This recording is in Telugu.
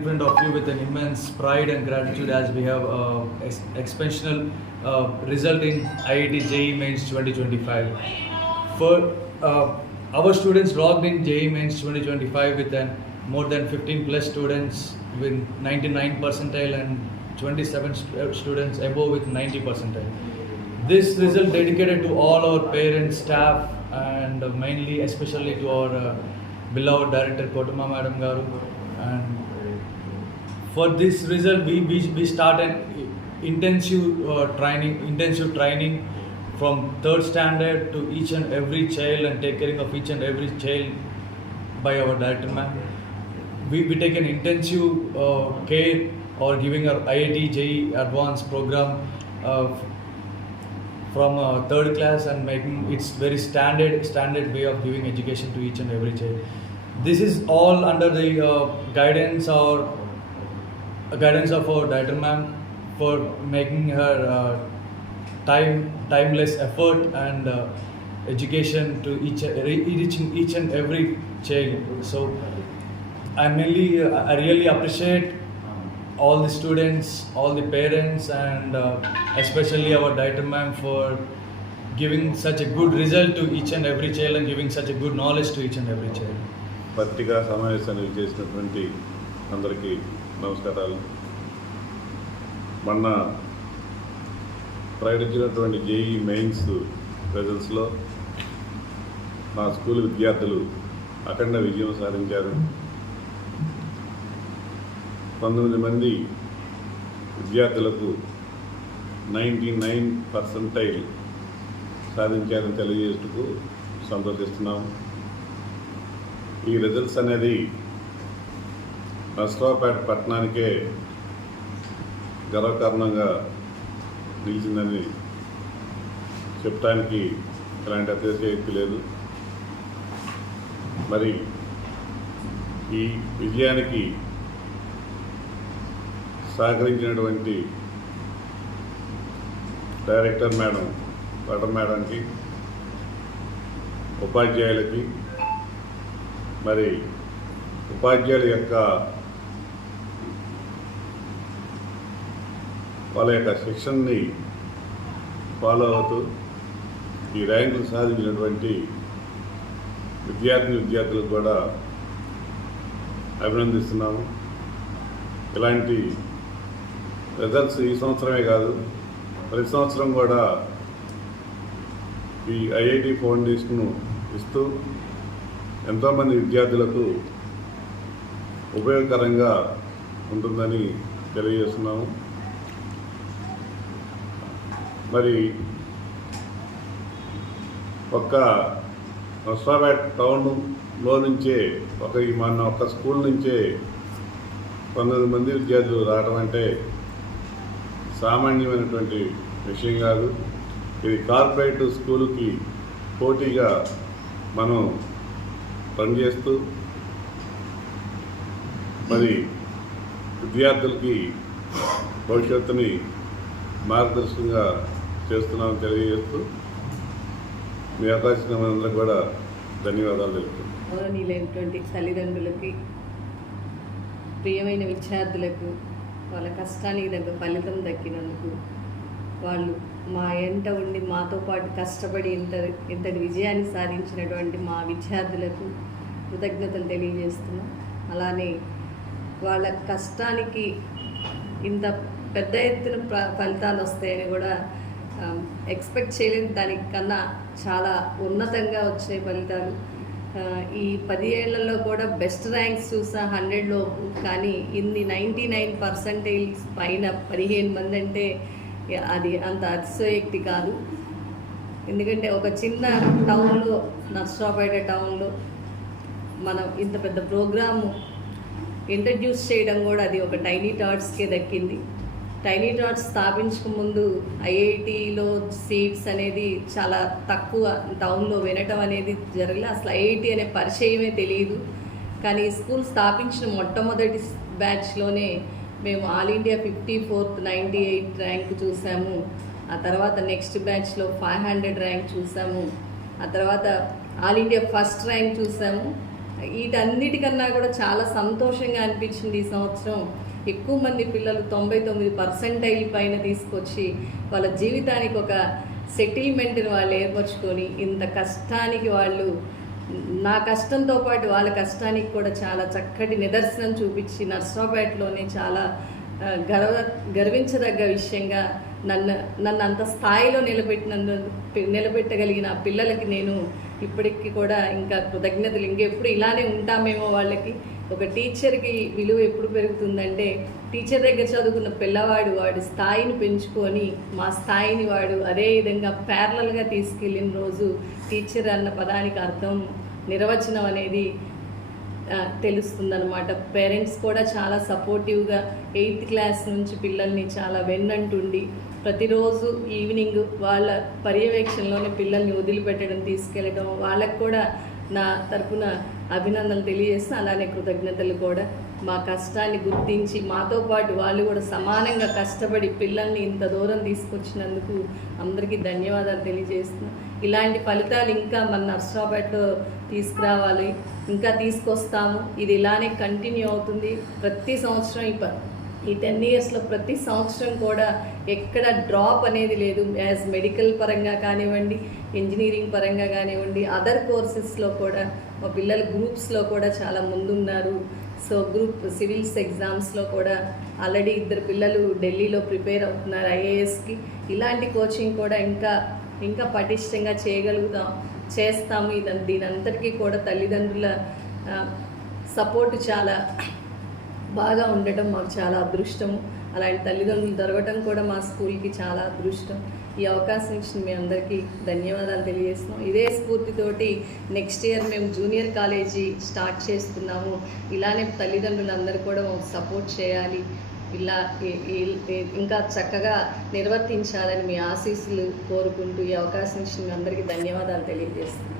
In front of you with an immense pride and gratitude as we have exceptional result in IIT JEE Mains 2025. For our students logged in JEE Mains 2025 with more than 15 plus students with 99 percentile and 27 students above with 90 percentile. This result dedicated to all our parents, staff, and mainly especially to our beloved director Kotuma Madam Garu. And for this result, we started intensive training from third standard to each and every child and take care of each and every child by our director ma'am. We take an intensive care or giving our IIT JEE advanced program from third class and making its very standard way of giving education to each and every child. This is all under the guidance of our director ma'am for making her timeless effort and education to reaching each and every child. So I really appreciate all the students, all the parents, and especially our director ma'am for giving such a good result to each and every child and giving such a good knowledge to each and every child. పత్రికా సమావేశాన్ని చేసినటువంటి అందరికీ నమస్కారాలు. మొన్న ప్రకటించినటువంటి JEE మెయిన్స్ రిజల్ట్స్లో మా స్కూల్ విద్యార్థులు అఖండ విజయం సాధించారు. 19 మంది విద్యార్థులకు 99 పర్సెంటైల్ సాధించారని తెలియజేస్తూ సంతోషిస్తున్నాము. ఈ రిజల్ట్స్ అనేది నర్సరావుపేట పట్టణానికే గర్వకారణంగా నిలిచిందని చెప్పడానికి ఎలాంటి అతిశయోక్తి లేదు. మరి ఈ విజయానికి సహకరించినటువంటి డైరెక్టర్ మేడంకి, ఉపాధ్యాయులకి, మరి ఉపాధ్యాయుల యొక్క వాళ్ళ యొక్క శిక్షణని ఫాలో అవుతూ ఈ ర్యాంకులు సాధించినటువంటి విద్యార్థులకు కూడా అభినందిస్తున్నాము. ఇలాంటి రిజల్ట్స్ ఈ సంవత్సరమే కాదు, ప్రతి సంవత్సరం కూడా ఈ IIT ఫౌండేషన్ ఇస్తూ ఎంతోమంది విద్యార్థులకు ఉపయోగకరంగా ఉంటుందని తెలియజేస్తున్నాము. మరి ఒక్క నర్సరావుపేట టౌన్లో నుంచే ఒక్క స్కూల్ నుంచే 19 మంది విద్యార్థులు రావడం అంటే సామాన్యమైనటువంటి విషయం కాదు. ఇది కార్పొరేట్ స్కూల్కి పోటీగా మనం పనిచేస్తూ మరి విద్యార్థులకి భవిష్యత్తుని మార్గదర్శకంగా చేస్తున్నామని తెలియజేస్తూ మీ అవకాశం అందరికి కూడా ధన్యవాదాలు తెలుపుతున్నాను. గౌరవనీయులైనటువంటి తల్లిదండ్రులకి, ప్రియమైన విద్యార్థులకు వాళ్ళ కష్టానికి తగ్గ ఫలితం దక్కినందుకు, వాళ్ళు మా ఎంట ఉండి మాతో పాటు కష్టపడి ఇంతటి విజయాన్ని సాధించినటువంటి మా విద్యార్థులకు కృతజ్ఞతలు తెలియజేస్తున్నాం. అలానే వాళ్ళ కష్టానికి ఇంత పెద్ద ఎత్తున ఫలితాలు వస్తాయని కూడా ఎక్స్పెక్ట్ చేయలేదు. దానికన్నా చాలా ఉన్నతంగా వచ్చే ఫలితాలు. ఈ 10 ఏళ్లలో కూడా బెస్ట్ ర్యాంక్స్ చూసా 100లోపు, కానీ ఇన్ని 99 పర్సెంటేజ్ పైన 15 మంది అంటే అది అంత అతిశయోక్తి కాదు. ఎందుకంటే ఒక చిన్న టౌన్లో, నర్సరావుపేట టౌన్లో మనం ఇంత పెద్ద ప్రోగ్రాము ఇంట్రడ్యూస్ చేయడం కూడా అది ఒక టైనీ టాట్స్కే దక్కింది. టైనీ టాట్స్ స్థాపించకముందు IITలో సీట్స్ అనేది చాలా తక్కువ, టౌన్లో వినటం అనేది జరగలే. అసలు IIT అనే పరిచయమే తెలియదు. కానీ స్కూల్ స్థాపించిన మొట్టమొదటి బ్యాచ్లోనే మేము ఆల్ ఇండియా 54th 98 ర్యాంక్ చూసాము. ఆ తర్వాత నెక్స్ట్ బ్యాచ్లో 500 ర్యాంక్ చూసాము. ఆ తర్వాత ఆల్ ఇండియా ఫస్ట్ ర్యాంక్ చూసాము. వీటన్నిటికన్నా కూడా చాలా సంతోషంగా అనిపించింది ఈ సంవత్సరం. ఎక్కువ మంది పిల్లలు 99% పైన తీసుకొచ్చి వాళ్ళ జీవితానికి ఒక సెటిల్మెంట్ని వాళ్ళు ఏర్పరచుకొని ఇంత కష్టానికి వాళ్ళు నా కష్టంతో పాటు వాళ్ళ కష్టానికి కూడా చాలా చక్కటి నిదర్శనం చూపించి నర్సరావుపేటలోనే చాలా గర్వించదగ్గ విషయంగా నన్ను అంత స్థాయిలో నిలబెట్టగలిగిన పిల్లలకి నేను ఇప్పటికీ కూడా ఇంకా కృతజ్ఞతలు. ఇంకెప్పుడు ఇలానే ఉంటామేమో. వాళ్ళకి ఒక టీచర్కి విలువ ఎప్పుడు పెరుగుతుందంటే టీచర్ దగ్గర చదువుకున్న పిల్లవాడు వాడి స్థాయిని పెంచుకొని మా స్థాయిని వాడు అదే విధంగా ప్యారలల్గా తీసుకెళ్ళిన రోజు టీచర్ అన్న పదానికి అర్థం నిర్వచనం అనేది తెలుస్తుందన్నమాట. పేరెంట్స్ కూడా చాలా సపోర్టివ్గా 8th క్లాస్ నుంచి పిల్లల్ని చాలా వెన్నంటుండి ప్రతిరోజు ఈవినింగ్ వాళ్ళ పర్యవేక్షణలోనే పిల్లల్ని వదిలిపెట్టడం, తీసుకెళ్ళడం, వాళ్ళకు కూడా నా తరపున అభినందనలు తెలియజేస్తూ అలానే కృతజ్ఞతలు కూడా. మా కష్టాన్ని గుర్తించి మాతో పాటు వాళ్ళు కూడా సమానంగా కష్టపడి పిల్లల్ని ఇంత దూరం తీసుకొచ్చినందుకు అందరికీ ధన్యవాదాలు తెలియజేస్తున్నాను. ఇలాంటి ఫలితాలు ఇంకా మన నర్సరావుపేటలో తీసుకురావాలి, ఇంకా తీసుకొస్తాము. ఇది ఇలానే కంటిన్యూ అవుతుంది. ప్రతి సంవత్సరం ఈ 10 ఇయర్స్లో ప్రతి సంవత్సరం కూడా ఎక్కడ డ్రాప్ అనేది లేదు. యాజ్ మెడికల్ పరంగా కానివ్వండి, ఇంజనీరింగ్ పరంగా కానివ్వండి, అదర్ కోర్సెస్లో కూడా మా పిల్లలు గ్రూప్స్లో కూడా చాలా ముందున్నారు. సో గ్రూప్ సివిల్స్ ఎగ్జామ్స్లో కూడా ఆల్రెడీ 2 పిల్లలు ఢిల్లీలో ప్రిపేర్ అవుతున్నారు IASకి. ఇలాంటి కోచింగ్ కూడా ఇంకా పటిష్టంగా చేస్తాము. దీనంతటికీ కూడా తల్లిదండ్రుల సపోర్ట్ చాలా బాగా ఉండటం మాకు చాలా అదృష్టము. అలాంటి తల్లిదండ్రులు దొరకటం కూడా మా స్కూల్కి చాలా అదృష్టం. ఈ అవకాశం ఇచ్చిన మీ అందరికీ ధన్యవాదాలు తెలియజేస్తున్నాం. ఇదే స్ఫూర్తితోటి నెక్స్ట్ ఇయర్ మేము జూనియర్ కాలేజీ స్టార్ట్ చేస్తున్నాము. ఇలానే తల్లిదండ్రులందరూ కూడా సపోర్ట్ చేయాలి, ఇలా ఇంకా చక్కగా నిర్వర్తించాలని మీ ఆశీస్సులు కోరుకుంటూ ఈ అవకాశం ఇచ్చిన మీ అందరికీ ధన్యవాదాలు తెలియజేస్తున్నాను.